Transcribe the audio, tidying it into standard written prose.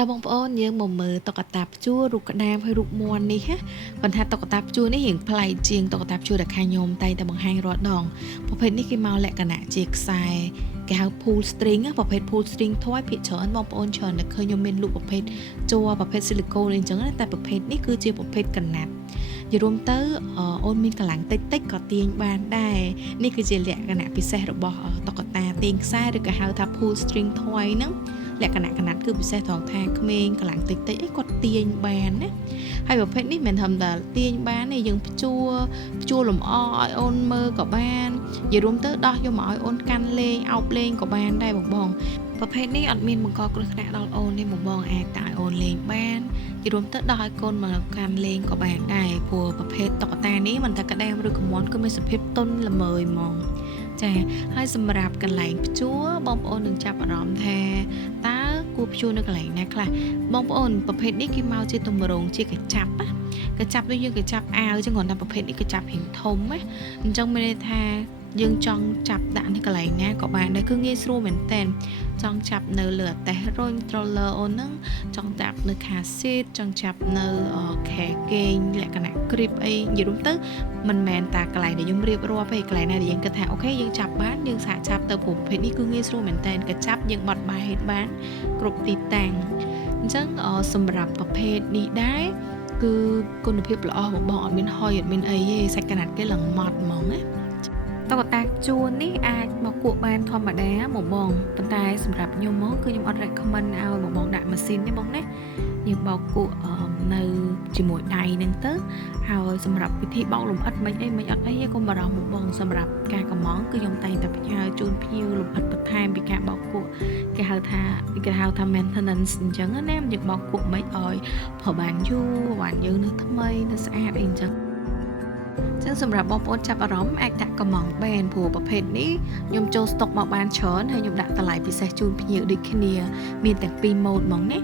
តើបងប្អូនយើងមកមើលតុក្កតាព្យួររូបក្តាមហើយរូបមាន់នេះណាគាត់ថាតុក្កតាព្យួរនេះរៀងប្លែកជាងតុក្កតាព្យួរដែលខាងខ្ញុំតែងតែបង្ហាញរាល់ដងប្រភេទនេះគេមកលក្ខណៈជាខ្សែគេហៅ pull string ប្រភេទ pull string ថយភាគច្រើនបងប្អូនច្រើនតែឃើញខ្ញុំមានរូបប្រភេទជ័រប្រភេទ silicone អីចឹងណាតែប្រភេទនេះគឺជាប្រភេទកណាត់និយាយរួមទៅអូនមានកម្លាំងតិចក៏ទាញបានដែរនេះគឺជាលក្ខណៈពិសេសរបស់តុក្កតាទាញខ្សែឬក៏ហៅថា pull string ថយហ្នឹងលក្ខណៈកណាត់គឺពិសេសត្រង់ថាក្មេងកម្លាំងតិចអីគាត់ទាញបានណាហើយប្រភេទនេះមិនធម្មតាទាញបានទេយើងព្យួរលម្អឲ្យអូនមើលក៏បាននិយាយរួមទៅដោះយកមកឲ្យអូនកាន់លេងអោបលេងក៏បានដែរបងប្រភេទនេះអត់មានបង្កគ្រោះថ្នាក់ដល់អូនទេបងអាចតែឲ្យអូនលេងបាននិយាយរួមទៅដោះឲ្យកូនមកកាន់លេងក៏បានដែរព្រោះប្រភេទតុក្កតានេះមិនថាក្តាមឬក៏មាន់គឺមានសភាពទន់ល្មើយហ្មងចាហើយសម្រាប់កន្លែងព្យួរបងប្អូននឹងចាប់អារម្មណ៍ថាតើគួរព្យួរនៅកន្លែងណាខ្លះបងប្អូនប្រភេទនេះគេមកជាទម្រង់ជាកញ្ចប់ណាកញ្ចប់ដូចយើងកញ្ចប់អាវចឹងគ្រាន់តែប្រភេទនេះកញ្ចប់រាងធំណាអញ្ចឹងមានន័យថាយើងចង់ចាប់ដាក់នៅកន្លែងណាក៏បានដែរគឺងាយស្រួលមែនតើចង់ចាប់នៅលើអតេះរុញ troller អូនហ្នឹងចង់ចាប់នៅខាស៊ីតចង់ចាប់នៅខែគេងលក្ខណៈ grip អីនិយាយរួមទៅមិនមែនតាកន្លែងដែលខ្ញុំរៀបរាប់ទេកន្លែងណាដែលយើងគិតថាអូខេយើងចាប់បានយើងសាកចាប់ទៅព្រោះប្រភេទនេះគឺងាយស្រួលមែនតើក៏ចាប់យើងបត់បែនបានគ្រប់ទីតាំងអញ្ចឹងសម្រាប់ប្រភេទនេះដែរគឺគុណភាពល្អបងអត់មានហុយអត់មានអីទេសាច់កណាត់គេឡើងម៉ត់ហ្មងណាតុក្កតាជួននេះអាចមកគក់បានធម្មតាបងប៉ុន្តែសម្រាប់ខ្ញុំមកគឺខ្ញុំអត់ recommend ឲ្យបងដាក់ម៉ាស៊ីនទេបងណាយើងបោកគក់នៅជាមួយដៃហ្នឹងទៅហើយសម្រាប់វិធីបោកលម្អិតមិនអត់អីទេកុំបារម្ភបងសម្រាប់ការកំងគឺខ្ញុំតែងតែផ្ញើជូនភ្ញៀវលម្អិតបន្ថែមពីការបោកគក់គេហៅថា maintenance អញ្ចឹងណាយើងបោកគក់មិនឲ្យប្រើបានយូរបានយើងនៅថ្មីនៅស្អាតអីអញ្ចឹងចឹងសម្រាប់បងប្អូនចាប់អារម្មណ៍អាចដាក់កំងបានព្រោះប្រភេទនេះខ្ញុំចូលស្តុកមកបានច្រើនហើយខ្ញុំដាក់តម្លៃពិសេសជូនភ្ញៀវដូចគ្នាមានទាំងពីរម៉ូតហ្មងណា